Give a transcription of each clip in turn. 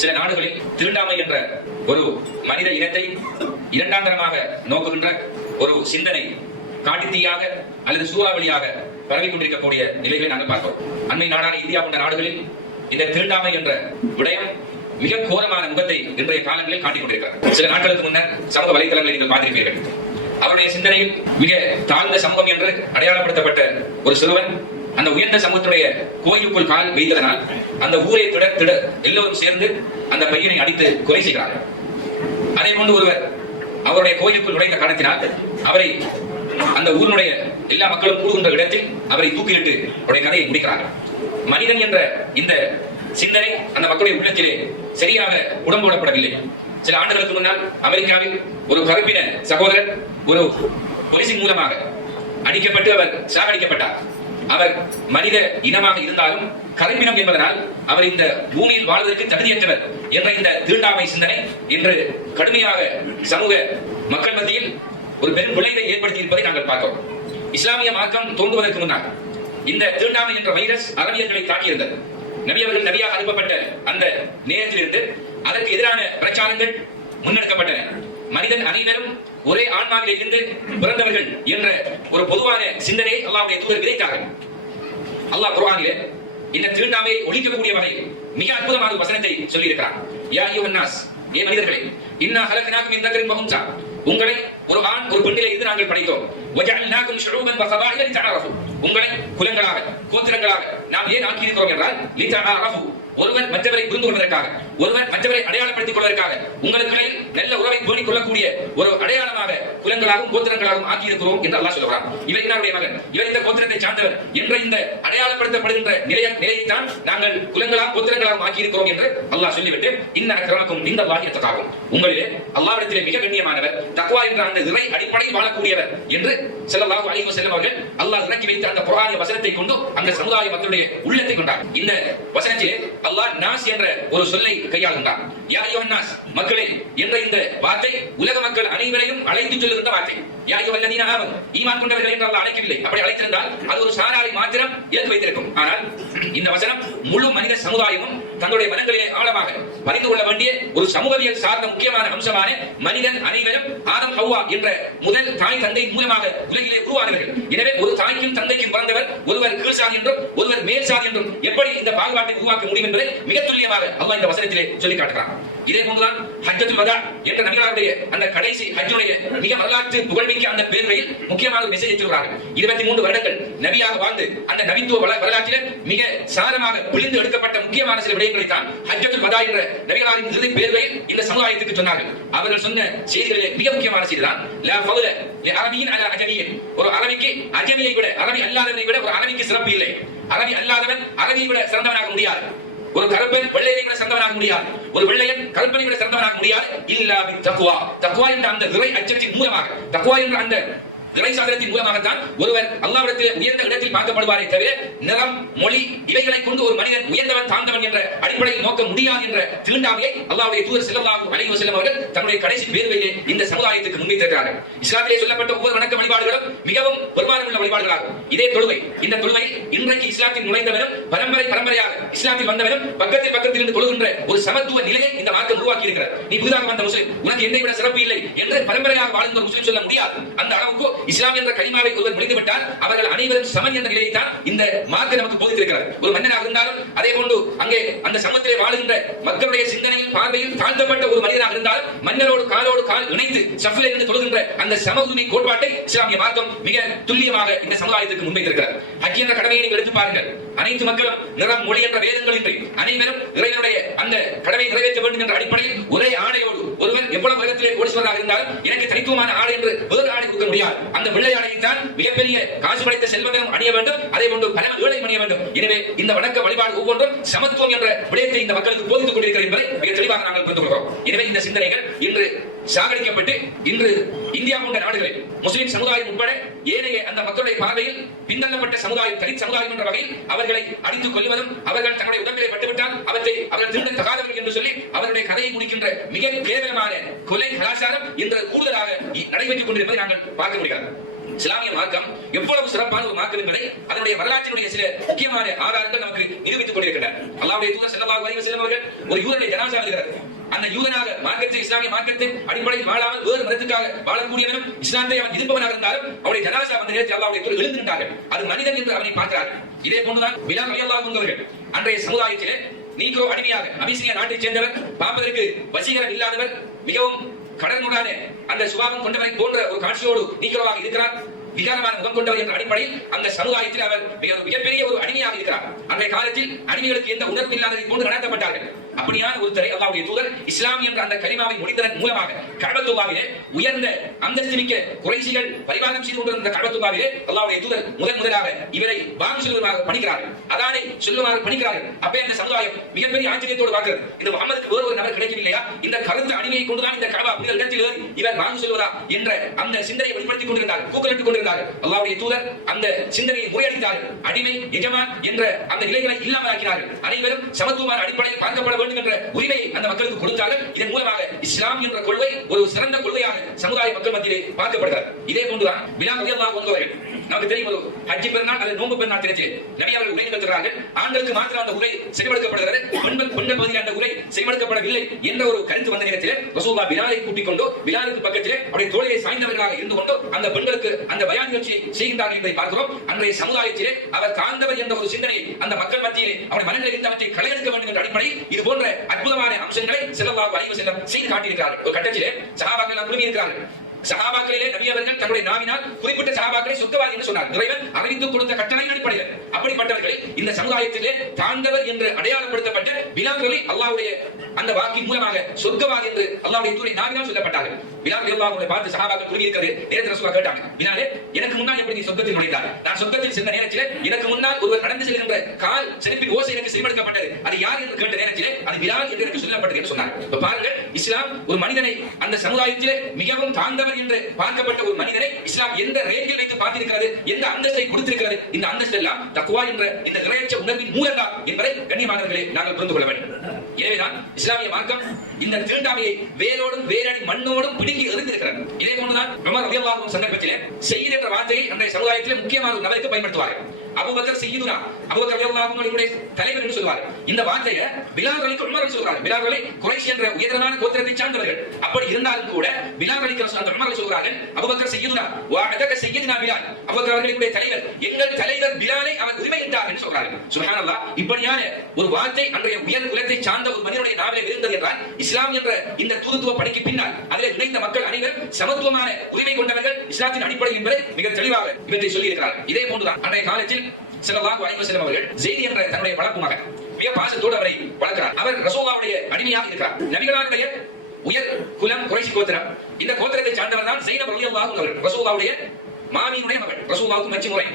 சில நாடுகளில் தீண்டாமை என்ற ஒரு மனித இனத்தை இரண்டாந்தரமாக நோக்குகின்ற ஒரு சிந்தனை காட்டுத்தீயாக அல்லது சூறாவளியாக பரவிக் கொண்டிருக்கக்கூடிய நிலைகளை நாங்கள் பார்த்தோம். அண்மை நாடான இந்தியா போன்ற நாடுகளில் இந்த தீண்டாமை என்ற விடயம் மிக கோரமான முகத்தை இன்றைய காலங்களில் காட்டிக் கொண்டிருக்கிறார் சில நாட்களுக்கு முன்னர் சமூக வலைதளங்களை நீங்கள் பார்த்திருப்பீர்கள். அவருடைய சிந்தனையில் மிக தாழ்ந்த சமூகம் என்று அடையாளப்படுத்தப்பட்ட ஒரு சிறுவன் அந்த உயர்ந்த சமூகத்துடைய கோயிலுக்குள் கால் வைத்ததனால் அந்த ஊரை திட திட எல்லோரும் சேர்ந்து அந்த பையனை அடித்து கொலை செய்கிறார்கள். அதே போன்று ஒருவர் அவருடைய கோயிலுக்குள் நுழைந்த காரணத்தினால் அவரை அந்த ஊரினுடைய எல்லா மக்களும் கூடுகின்ற இடத்தில் அவரை தூக்கிலிட்டு அவருடைய கதையை முடிக்கிறார்கள். மனிதன் என்ற இந்த சிந்தனை அந்த மக்களுடைய உள்ளத்திலே சரியாக உடம்புடப்படவில்லை. சில ஆண்டுகளுக்கு முன்னால் அமெரிக்காவில் ஒரு கருப்பின சகோதரர் ஒரு பொலிசின் மூலமாக அடிக்கப்பட்டு அவர் சாகடிக்கப்பட்டார். அவர் மனித இனமாக இருந்தாலும் கருப்பினம் என்பதனால் அவர் இந்த பூமியில் வாழ்வதற்கு தகுதியற்றவர் என்ற இந்த தீண்டாமை சிந்தனை இன்று கடுமையாக சமூக மக்கள் மத்தியில் ஒரு பெரும் விளைவை ஏற்படுத்தி இருப்பதை நாங்கள் பார்க்கிறோம் இஸ்லாமிய மார்க்கம் தோன்றுவதற்கு முன்னால் இந்த தீண்டாமை என்ற வைரஸ் அரபியர்களை தாக்கியிருந்தது. நபி அவர்கள் நபியாக அனுப்பப்பட்ட அந்த நேரத்திலிருந்து அதற்கு எதிரான பிரச்சாரங்கள் முன்னெடுக்கப்பட்டன. மனிதன் அனைவரும் ஒரே ஆன்மாவில் இருந்து பிறந்தவர்கள் என்ற ஒரு பொதுவான சிந்தனையை அல்லாவுடைய தூதர் விதைத்தார்கள். அல்லாஹ் குர்ஆனிலே இந்த தீண்டாமையை ஒழிக்கக்கூடிய வகையில் மிக அற்புதமான ஒரு வசனத்தை சொல்லி இருக்கிறார் யா அய்யுஹன் நாஸ் ஏ மனிதர்களே இன்னா ஹலக்கினாக்கும் இந்த தக்கரின் உங்களை ஒரு ஆண் ஒரு பெண்ணிலே இருந்து நாங்கள் படைத்தோம். வஜஅல்நாகும் ஷுஊபன் வ லிதஅரஃபு. உங்களை குலங்களாக கோத்திரங்களாக நாம் ஏன் ஆக்கி இருக்கிறோம் என்றால் லிதஅரஃபு. ஒருவர் மற்றவரை புரிந்து கொள்வதற்காக ஒருவர் மற்றவரை அடையாளப்படுத்திக் கொள்வதற்காக உங்களுக்கிடையில் நல்ல உறவை பேணிக் கொள்ளக்கூடிய ஒரு அடையாளமாக குலங்களாகவும் கோத்திரங்களாகவும் ஆக்கி இருக்கிறோம் என்று அல்லாஹ் சொல்கிறார் இவர் இவருடைய மகன்? இவர் இந்த கோத்திரத்தை சார்ந்தவர் என்ற இந்த அடையாளப்படுத்தப்படுகின்ற நிலைய நிலையைத்தான் நாங்கள் குலங்களாகவும் கோத்திரங்களாகவும் ஆக்கி இருக்கிறோம் என்று அல்லாஹ் சொல்லிவிட்டு இன்ன அக்கிரமக்கும் இந்த வாகியத்துக்காகும் உங்களிலே அல்லாவிடத்திலே மிக கண்ணியமானவர் தக்குவா என்ற அந்த இறை அடிப்படையில் வாழக்கூடியவர் என்று செல்லலாம் அழிவு வஸல்லம் அவர்கள் அல்லாஹ் இறக்கி வைத்த அந்த குர்ஆனிய வசனத்தை கொண்டு அந்த சமுதாய மக்களுடைய உள்ளத்தை கொண்டார். இந்த வசனத்தில் அல்லாஹ் நாஸ் என்ற ஒரு சொல்லை கையாளுகின்றார் யா அய்யுஹன் மக்களே என்ற இந்த வார்த்தை உலக மக்கள் அனைவரையும் அழைத்து சொல்லுகின்ற வார்த்தை. யா அய்யுஹல்லதீன ஆமனு ஈமான் கொண்டவர்கள் என்று அல்லாஹ் அழைக்கவில்லை. அப்படி அழைத்திருந்தால் அது ஒரு சாராரை மாத்திரம் இயக்கு வைத்திருக்கும். ஆனால் இந்த வசனம் முழு மனித சமுதாயமும் தங்களுடைய மனங்களிலே ஆழமாக பதிந்து கொள்ள வேண்டிய ஒரு சமூகவியல் சார்ந்த முக்கியமான அம்சமான மனிதன் அனைவரும் ஆதம் ஹவ்வா என்ற முதல் தாய் தந்தை மூலமாக உலகிலே உருவானவர்கள். எனவே ஒரு தாய்க்கும் தந்தைக்கும் பிறந்தவர் ஒருவர் கீழ் சாதி என்றும் ஒருவர் மேல் சாதி என்றும் எப்படி இந்த பாகுபாட்டை உருவாக்க முடியும் என்பதை மிக துல்லியமாக அல்லாஹ் இந்த வசனத்திலே சொல்லி காட்டுகிறார் இதே போன்றுதான் ஹஜ்ஜத்துல் வதா என்ற நபிகளாருடைய அந்த கடைசி ஹஜ்ஜுடைய மிக வரலாற்று புகழ்மிக்க அந்த பேர்வையில் முக்கியமாக ஒரு மெசேஜ் சொல்கிறார்கள் இருபத்தி மூன்று வருடங்கள் நபியாக வாழ்ந்து அந்த நபித்துவ வரலாற்றில மிக சாரமாக பிழிந்து எடுக்கப்பட்ட முக்கியமான சில விடயங்களை தான் ஹஜ்ஜத்துல் வதா என்ற நபிகளாரின் இறுதி பேர்வையில் இந்த சமுதாயத்துக்கு சொன்னார்கள். அவர்கள் சொன்ன செய்திகளிலே மிக முக்கியமான செய்தி தான் லா ஃபவுல அரபியின் அலா ஒரு அரபிக்கு அஜமியை விட அரபி அல்லாதவனை விட ஒரு அரபிக்கு சிறப்பு இல்லை. அரபி அல்லாதவன் அரபியை விட சிறந்தவனாக முடியாது. ஒரு கருப்பன் வெள்ளையை விட சிறந்தவனாக முடியாது. ஒரு வெள்ளையன் கருப்பனை விட சிறந்தவனாக முடியாது. இல்லா தக்குவா தக்குவா என்ற அந்த விரை அச்சத்தின் மூலமாக. தக்குவா என்ற அந்த இறை சாதனத்தின் மூலமாகத்தான் ஒருவர் அல்லாவிடத்தில் உயர்ந்த இடத்தில் பார்க்கப்படுவாரே தவிர நிறம் மொழி இவைகளை கொண்டு ஒரு மனிதன் உயர்ந்தவன் தாழ்ந்தவன் என்ற அடிப்படையில் நோக்க முடியாது என்ற தீண்டாமையை அல்லாவுடைய தூதர் செல்லல்லாஹு அலைஹி வஸல்லம் அவர்கள் தன்னுடைய கடைசி பேர்வையிலே இந்த சமுதாயத்துக்கு முன்வைத்திருக்கிறார்கள் இஸ்லாத்திலே சொல்லப்பட்ட ஒவ்வொரு வணக்க வழிபாடுகளும் மிகவும் பொறுப்பான உள்ள வழிபாடுகளாகும். இதே தொழுகை. இந்த தொழுகை இன்றைக்கு இஸ்லாத்தில் நுழைந்தவரும் பரம்பரை பரம்பரையாக இஸ்லாத்தில் வந்தவரும் பக்கத்தில் பக்கத்தில் இருந்து தொழுகின்ற ஒரு சமத்துவ நிலையை இந்த மார்க்கம் உருவாக்கி இருக்கிறார் நீ புதிதாக வந்த முஸ்லிம் உனக்கு என்னை விட சிறப்பு இல்லை என்று பரம்பரையாக வாழ்ந்த முஸ்லிம் சொல்ல முடியாது. அந்த அளவுக்கு இஸ்லாம் என்ற கலிமாவை ஒருவர் முடிந்துவிட்டால் அவர்கள் அனைவரும் சமன் என்ற நிலையை தான் இந்த மார்க்கம் நமக்கு போதித்திருக்கிறார். ஒரு மன்னனாக இருந்தாலும் அதே போன்று அங்கே அந்த சமத்திலே வாழுகின்ற மக்களுடைய சிந்தனையில் பார்வையில் தாழ்த்தப்பட்ட ஒரு மனிதனாக இருந்தால் மன்னரோடு காலோடு கால் இணைந்து சஃபில் இருந்து தொழுகின்ற அந்த சம உரிமை கோட்பாட்டை இஸ்லாமிய மார்க்கம் மிக துல்லியமாக இந்த சமுதாயத்திற்கு முன்வைத்திருக்கிறார். ஹஜ் என்ற கடமையை நீங்கள் எடுத்து பாருங்கள். அனைத்து மக்களும் நிறம் மொழி என்ற வேதங்களின்றி அனைவரும் இறைவனுடைய அந்த கடமையை நிறைவேற்ற வேண்டும் என்ற அடிப்படையில் ஒரே ஆணையோடு ஒருவர் எவ்வளவு உலகத்திலே கோடீஸ்வரராக இருந்தாலும் எனக்கு தனித்துவமான ஆடை என்று வேறு ஆடை கொடுக்க முடியாது. அந்த வெள்ளை ஆடையை மிகப்பெரிய காசு படைத்த செல்வங்களும் அணிய வேண்டும். அதே போன்று பல ஏழை அணிய வேண்டும். எனவே இந்த வணக்க வழிபாடு ஒவ்வொன்றும் சமத்துவம் என்ற விடயத்தை இந்த மக்களுக்கு போதித்துக் கொண்டிருக்கிறது என்பதை மிக தெளிவாக நாங்கள் புரிந்து கொள்கிறோம். எனவே இந்த சிந்தனைகள் இன்று சாகடிக்கப்பட்டு இன்று இந்தியா போன்ற நாடுகளில் முஸ்லிம் சமுதாயம் உட்பட ஏனைய அந்த மக்களுடைய பார்வையில் பின்தள்ளப்பட்ட சமுதாயம் தலித் சமுதாயம் என்ற வகையில் அவர்களை அடித்துக் கொள்வதும் அவர்கள் தங்களுடைய உடம்பிலே பட்டுவிட்டால் அவற்றை அவர்கள் திருட தகாதவர்கள் என்று சொல்லி அவருடைய கதையை முடிக்கின்ற மிக கேவலமான கொலை கலாச்சாரம் இன்று கூடுதலாக நடைபெற்றுக் கொண்டிருப்பதை நாங்கள் பார்க்க முடியாது இஸ்லாமிய மார்க்கம் எவ்வளவு சிறப்பான ஒரு மார்க்கம் என்பதை அதனுடைய வரலாற்றினுடைய சில முக்கியமான ஆதாரங்கள் நமக்கு நிரூபித்துக் கொண்டிருக்கின்றன. அல்லாவுடைய தூதர் செல்லமாக வரைவு செல்லும் அவர்கள் ஒரு யூரனை ஜனாசா எழுதுகிறார். அந்த யூதனாக மார்க்கத்தை இஸ்லாமிய மார்க்கத்தின் அடிப்படையில் வாழாமல் வேறு மதத்துக்காக வாழக்கூடியவனும் இஸ்லாத்தை அவன் எதிர்ப்பவனாக இருந்தாலும் அவருடைய ஜனாசா வந்த நேரத்தில் அல்லாவுடைய தூதர் எழுந்திருந்தார்கள். அது மனிதன் என்று அவனை பார்க்கிறார்கள். இதே போன்றுதான் விழா ரலியல்லாஹு அன்ஹு அன்றைய சமுதாயத்திலே நீக்கோ அடிமையாக அபிசிய நாட்டைச் சேர்ந்தவர் பார்ப்பதற்கு வசீகரம் இல்லாதவர் மிகவும் கடனுடான அந்த சுபாவம் கொண்டவரை போன்ற ஒரு காட்சியோடு நீக்கிறவாக இருக்கிறார். விகாரமான முகம் கொண்டவர் என்ற அடிப்படையில் அந்த சமுதாயத்தில் அவர் மிக மிகப்பெரிய ஒரு அடிமையாக இருக்கிறார். அன்றைய காலத்தில் அடிமைகளுக்கு எந்த உணர்வு இல்லாததை போன்று நடத்தப்பட்டார்கள். அப்படியான ஒருத்தரை அல்லாவுடைய தூதர் இஸ்லாம் என்ற அந்த கலிமாவை முடித்ததன் மூலமாக கழகத்துவாவிலே உயர்ந்த அந்தஸ்து மிக்க குறைசிகள் பரிவாரம் செய்து கொண்டிருந்த கழகத்துவாவிலே அல்லாவுடைய தூதர் முதன் முதலாக இவரை வாங்க சொல்லுவதாக பணிக்கிறார்கள் அதானே சொல்லுமாறு பணிக்கிறார்கள். அப்பே அந்த சமுதாயம் மிகப்பெரிய ஆச்சரியத்தோடு பார்க்கிறது. இந்த முகமதுக்கு வேறு ஒரு நபர் கிடைக்கவில்லையா? இந்த கருத்து அடிமையை கொண்டுதான் இந்த கலவா புனித இடத்தில் இவர் வாங்க சொல்வதா என்ற அந்த சிந்தனையை வெளிப்படுத்திக் கொண்டிருந்தார்கள் கூக்கலிட்டுக் கொண்டிருந்தார்கள் அல்லாவுடைய தூதர் அந்த சிந்தனையை முறையடித்தார்கள். அடிமை எஜமான் என்ற அந்த நிலைகளை இல்லாமலாக்கினார்கள். அனைவரும் சமத்துவமான அடிப்படையில் பார்க்கப்பட வேண்டும். என்ற உரிமையை அந்த மக்களுக்கு கொடுத்தார்கள். இதன் மூலமாக இஸ்லாம் என்ற கொள்கை ஒரு சிறந்த கொள்கையாக சமுதாய மக்கள் மத்தியிலே பார்க்கப்படுகிறார் இதே போன்றுதான் பிலால் ரலியல்லாஹு அன்ஹு நமக்கு தெரியும் ஒரு ஹஜ்ஜி பெருநாள் அல்லது நோன்பு பெருநாள் தினத்திலே நபி அவர்கள் உரை நிகழ்த்துகிறார்கள். ஆண்களுக்கு மாத்திரம் அந்த உரை செயல்படுத்தப்படுகிறது பெண்கள் பெண்கள் பகுதியில் அந்த உரை செயல்படுத்தப்படவில்லை என்ற ஒரு கருத்து வந்த நேரத்தில் ரசூல்லா பிலாலை கூட்டிக் கொண்டோ பிலாலுக்கு பக்கத்திலே அவருடைய தோழையை சாய்ந்தவர்களாக இருந்து கொண்டோ அந்த பெண்களுக்கு அந்த பயான் நிகழ்ச்சியை செய்கின்றார்கள் என்பதை பார்க்கிறோம். அன்றைய சமுதாயத்திலே அவர் தாழ்ந்தவர் என்ற ஒரு சிந்தனை அந்த மக்கள் மத்தியிலே அவருடைய மனதில் இருந்து அவற்றை களையெடுக்க வேண்டும் என்ற அடிப்படையில் இது போன்ற அற்புதமான அம்சங்களை செல்லவாக அறிவு செல்லம் செய்து காட்டியிருக்கிறார்கள். ஒரு கட்டத்திலே சகாபாக்கள் குழுமி இருக்கிறார்கள். சகாபாக்களிலே நபி அவர்கள் தன்னுடைய நாவினால் குறிப்பிட்ட சகாபாக்களை சொர்க்கவாதி என்று சொன்னார். இறைவன் அறிவித்து கொடுத்த கட்டளையின் அடிப்படையில் அப்படிப்பட்டவர்களை இந்த சமுதாயத்திலே தாழ்ந்தவர் என்று அடையாளப்படுத்தப்பட்ட பிலால்களை அல்லாவுடைய அந்த வாக்கின் மூலமாக சொர்க்கவாதி என்று அல்லாவுடைய தூரை நாவினால் சொல்லப்பட்டார்கள். பிலால் அல்லாஹ்வை பார்த்து சகாபாக்கள் குழுமி இருக்கிறது நேரத்தில் ரசூலா கேட்டாங்க. வினாலே எனக்கு முன்னால் எப்படி நீ சொர்க்கத்தில் நுழைந்தார் நான் சொர்க்கத்தில் சென்ற நேரத்தில் எனக்கு முன்னால் ஒருவர் நடந்து செல்கின்ற கால் செழிப்பின் ஓசை எனக்கு செவிமடுக்கப்பட்டது அது யார் என்று கேட்ட நேரத்தில் அது பிலால் என்று எனக்கு சொல்லப்பட்டது என்று சொன்னார் இப்ப பாருங்கள் இஸ்லாம் ஒரு மனிதனை அந்த சமுதாயத்திலே மிகவும் தாழ்ந்தவர் என்று பார்க்கப்பட்ட ஒரு மனிதனை இஸ்லாம் எந்த ரேஞ்சில் வைத்து பார்த்திருக்கிறது எந்த அந்தஸ்தை கொடுத்திருக்கிறது இந்த அந்தஸ்து எல்லாம் தக்குவா என்ற இந்த இறையச்ச உணர்வின் மூலம் என்பதை கண்ணியமானவர்களே நாங்கள் புரிந்து கொள்ள வேண்டும். எனவேதான் இஸ்லாமிய மார்க்கம் இந்த தீண்டாமையை வேரோடும் வேரடி மண்ணோடும் பிடுங்கி எறிந்திருக்கிறது இதே போன்றுதான் உமர் ரலியல்லாஹு அன்ஹு சந்தர்ப்பத்திலே செய்யுது என்ற வார்த்தையை அன்றைய சமுதாயத்திலே முக்கியமான ஒரு நபருக்கு பயன்படுத்துவார்கள். அபுபக்கர் செய்யுதுனா அபுபக்கர் ரலியல்லாஹு அன்ஹு தலைவர் என்று சொல்வார் இந்த வார்த்தையை பிலால் அலிக்கு உமர் என்று சொல்றாங்க பிலால் அலி குறைஷ் என்ற உயர்தரமான கோத்திரத்தை சார்ந்தவர்கள். அப்படி இருந்தாலும் கூட பிலால் அலிக்கு அந்த உமர் சொல்றார்கள் அபுபக்கர் செய்யுதுனா வஅதக செய்யுதுனா பிலால். அபுபக்கர் அவர்களுடைய தலைவர் எங்கள் தலைவர் பிலாலை அவர் உரிமையிட்டார் என்று சொல்றார்கள். சுப்ஹானல்லாஹ் இப்படியான ஒரு வார்த்தை அன்றைய உயர் குலத்தை சார்ந்த ஒரு மனிதனுடைய நாவிலே விழுந்தது என்றால் இஸ்லாம் என்ற இந்த தூதுத்துவ பணிக்கு பின்னால் அதில் இணைந்த மக்கள் சமத்துவமான உரிமை கொண்டவர்கள் இஸ்லாத்தின் அடிப்படை என்பதை மிக தெளிவாக இவற்றை சொல்லி இருக்கிறார்கள் இதே போன்றுதான் அன்றைய காலத்தில் செல்லவாக அலைஹி வஸல்லம் அவர்கள் ஜெய்த் என்ற தன்னுடைய வளர்ப்பு மகன் மிக பாசத்தோடு அவரை வளர்க்கிறார். அவர் ரசூலுல்லாவுடைய அடிமையாக இருக்கிறார். நபிகளாருடைய உயர் குலம் குறைசி கோத்திரம் இந்த கோத்திரத்தை சார்ந்தவர் தான் ஜெயினப் ரலியல்லாஹு அவர்கள். ரசூலுல்லாவுடைய மாமியினுடைய மகள் ரசூலுல்லாவுக்கு மச்சி முறை.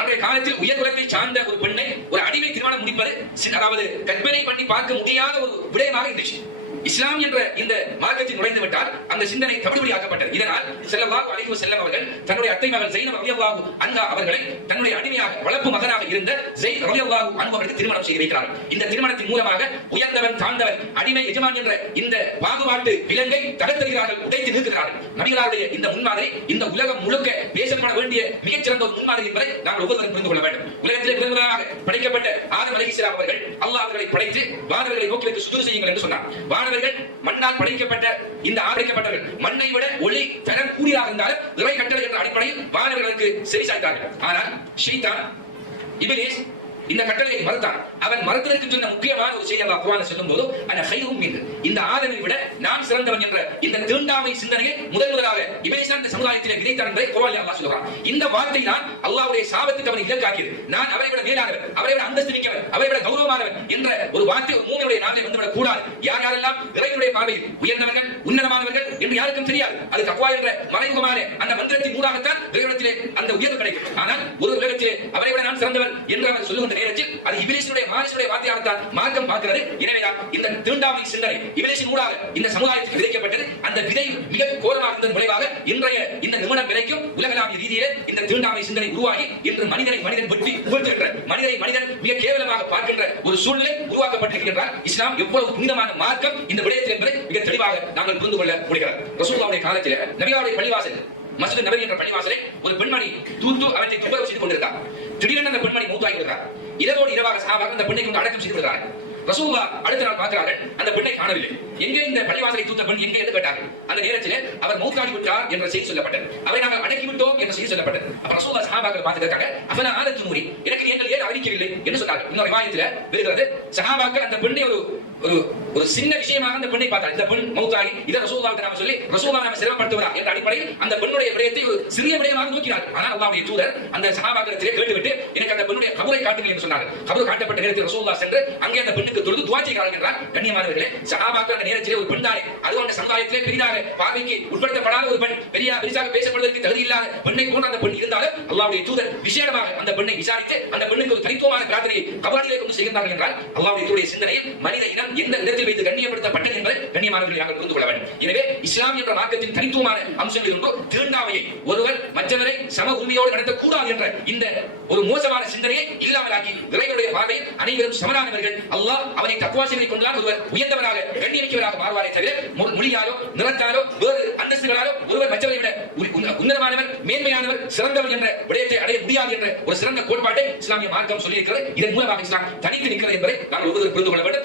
அன்றைய காலத்தில் உயர் குலத்தை சார்ந்த ஒரு பெண்ணை ஒரு அடிமை திருமணம் முடிப்பது அதாவது கற்பனை பண்ணி பார்க்க முடியாத ஒரு விடயமாக இருந்துச்சு. இஸ்லாம் என்ற இந்த மார்க்கத்தில் நுழைந்து விட்டால் அந்த சிந்தனை தவிடுபடியாக்கப்பட்டது இதனால் செல்லவாக அழைவு செல்லம் அவர்கள் தன்னுடைய அத்தை மகள் ஜெயினப் ரலியல்லாஹு அன்ஹா அவர்களை தன்னுடைய அடிமையாக வளர்ப்பு மகனாக இருந்த ஜெயித் ரலியல்லாஹு அன்பு அவர்களுக்கு திருமணம் செய்து வைக்கிறார்கள் இந்த திருமணத்தின் மூலமாக உயர்ந்தவன் தாழ்ந்தவன் அடிமை எஜமான் என்ற இந்த பாகுபாட்டு விலங்கை தகர்த்தெறிகிறார்கள் உடைத்து நிற்கிறார்கள் நபிகளாருடைய இந்த முன்மாதிரி இந்த உலகம் முழுக்க பேசப்பட வேண்டிய மிகச்சிறந்த ஒரு முன்மாதிரி என்பதை நாங்கள் ஒவ்வொருவரும் புரிந்து கொள்ள வேண்டும். உலகத்திலே பிறந்ததாக படைக்கப்பட்ட ஆதம் அலைஹிஸ்ஸலாம் அவர்கள் அல்லாஹ் அவர்களை படைத்து வானவர்களை நோக்கி வைத்து சுஜூது செய்யுங்கள் என்று சொன்னார். மாணவர்கள் மண்ணால் படைக்கப்பட்ட இந்த ஆதரிக்கப்பட்டவர்கள். மண்ணை விட ஒளி தரம் கூடியதாக இருந்தாலும் இறை கட்டளை என்ற அடிப்படையில் மாணவர்களுக்கு செவி சாய்த்தார்கள். ஆனால் ஷீதான் இபிலிஸ் இந்த கட்டளையை மறுத்தான். அவன் மறுத்தலுக்கு சொன்ன முக்கியமான ஒரு செய்தி அல்லாஹ் சொல்லும் சொல்லும்போது அந்த ஹைரும் இந்த ஆதமை விட நான் சிறந்தவன் என்ற இந்த தீண்டாமை சிந்தனையை முதல் முதலாக இவை சார்ந்த சமுதாயத்திலே விதைத்தான் என்பதை குர்ஆனில் அல்லாஹ் இந்த வார்த்தை தான் அல்லாவுடைய சாபத்துக்கு அவனை இலக்காக்கியது. நான் அவரை விட மேலானவன் அவரை விட அந்தஸ்து மிக்கவன் அவரை விட கௌரவமானவன் என்ற ஒரு வார்த்தை ஒரு மூணுடைய நாளில் வந்துவிடக் கூடாது. யார் யாரெல்லாம் இறைவனுடைய பார்வையில் உயர்ந்தவர்கள் உன்னதமானவர்கள் என்று யாருக்கும் தெரியாது அது தக்வா என்ற மறைமுகமான அந்த மந்திரத்தின் மூலமாகத்தான் இறைவனத்திலே அந்த உயர்வு கிடைக்கும். ஆனால் ஒரு உலகத்திலே அவரை விட நான் சிறந்தவன் என்று அவர் சொல்லுகின்ற நேரத்தில் அது இபிலிசினுடைய மானிசுடைய வார்த்தையாகத்தான் மார்க்கம் பார்க்கிறது. எனவேதான் இந்த தீண்டாமை சிந்தனை இபிலிசின் ஊடாக இந்த சமுதாயத்தில் விதைக்கப்பட்டது. அந்த விதை மிக கோரமாக இருந்ததன் விளைவாக இன்றைய இந்த நிமிடம் வரைக்கும் உலகளாவிய ரீதியிலே இந்த தீண்டாமை சிந்தனை உருவாகி இன்று மனிதனை மனிதன் வெட்டி வீழ்த்துகின்ற மனிதனை மனிதன் மிக கேவலமாக பார்க்கின்ற ஒரு சூழ்நிலை உருவாக்கப்பட்டிருக்கின்றால் இஸ்லாம் எவ்வளவு புனிதமான மார்க்கம் இந்த விடயத்தில் என்பதை மிக தெளிவாக நாங்கள் புரிந்து கொள்ள முடிகிறது. ரசூல்லாவுடைய காலத்தில் நபியாவுடைய பள்ளிவாசல் மஸ்ஜித் நபர் என்ற பள்ளிவாசலை ஒரு பெண்மணி தூத்து அவற்றை துப்புரவு செய்து கொண்டிருக்கார் திடீரென அந்த பெண்மணி மூத்தாகி விடுகிறார் இரவோடு இரவாக சாவாக அந்த பெண்ணை கொண்டு அடக்கம் செய்து விடுகிறார் ரசூல்லா அடுத்த நாள் பார்க்கிறார்கள் அந்த பெண்ணை காணவில்லை. எங்கே இந்த பள்ளிவாசலை தூத்த பெண் எங்கே என்று கேட்டார்கள். அந்த நேரத்தில் அவர் மௌத்தாகி விட்டார் என்ற செய்தி சொல்லப்பட்டது. அவரை நாங்கள் அடக்கி விட்டோம் என்ற செய்தி சொல்லப்பட்டது. அப்ப ரசூல்லா சஹாபாக்கள் பார்த்து அவன ஆதத்து முறி எனக்கு நீங்கள் ஏன் அறிவிக்கவில்லை? என்று சொன்னார்கள். இன்னொரு விவாதத்தில் வருகிறது சஹாபாக்கள் அந்த பெண்ணை ஒரு ஒரு ஒரு சின்ன விஷயமாக அந்த பெண்ணை பார்த்தார் இந்த பெண் மௌத்தாகி இதை ரசூலாவுக்கு நாம சொல்லி ரசூலா நாம சிரமப்படுத்துவதா என்ற அடிப்படையில் அந்த பெண்ணுடைய விடயத்தை ஒரு சிறிய விடயமாக நோக்கினார் ஆனால் அல்லாவுடைய தூதர் அந்த சஹாபாக்களத்திலே கேட்டுவிட்டு எனக்கு அந்த பெண்ணுடைய கபரை காட்டுங்கள் என்று சொன்னார் கபர் காட்டப்பட்ட நேரத்தில் ரசூலா சென்று அங்கே அந்த பெண்ணுக்கு தொழுது துவா செய்கிறார்கள் என்றால் கண்ணியமானவர்களே சகாபாக்கள் அந்த நேரத்திலே ஒரு பெண் தானே. அது அந்த சமுதாயத்திலே பெரிதாக பார்வைக்கு உட்படுத்தப்படாத ஒரு பெண். பெரிய பெரிசாக பேசப்படுவதற்கு தகுதி இல்லாத பெண்ணை போன்ற அந்த பெண் இருந்தாலும் அல்லாவுடைய தூதர் விசேடமாக அந்த பெண்ணை விசாரித்து அந்த பெண்ணுக்கு ஒரு தனித்துவமான பிரார்த்தனையை கபாடிலே கொண்டு செய்கிறார்கள் என்றால் அல்லாவுடைய தூடைய சிந்தனையில் மனித இனம் எந்த இடத்தில் வைத்து கண்ணியப்படுத்தப்பட்டது என்பதை கண்ணியமானவர்கள் நாங்கள் புரிந்து கொள்ள வேண்டும். எனவே இஸ்லாம் என்ற மார்க்கத்தின் தனித்துவமான அம்சங்கள் ஒன்று தீண்டாமையை ஒருவர் மற்றவரை சம உரிமையோடு நடத்தக்கூடாது என்ற இந்த ஒரு மோசமான சிந்தனையை இல்லாமலாக்கி இறைவனுடைய பார்வையில் அனைவரும் சமரானவர்கள். அல்லாஹ் அவனை தக்குவாசிகளை கொண்டுதான் ஒருவர் உயர்ந்தவராக கண்ணியமிக்கவராக மாறுவாரே தவிர மொழியாலோ நிறத்தாலோ வேறு அந்தஸ்துகளாலோ ஒருவர் மற்றவரை விட உன்னதமானவர் மேன்மையானவர் சிறந்தவர் என்ற விடயத்தை அடைய முடியாது என்ற ஒரு சிறந்த கோட்பாட்டை இஸ்லாமிய மார்க்கம் சொல்லியிருக்கிறது. இதன் மூலமாக இஸ்லாம் தனித்து நிற்கிறது என்பதை நாம் ஒருவர் புரிந்து கொள்ள வேண்டும்.